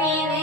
feeling.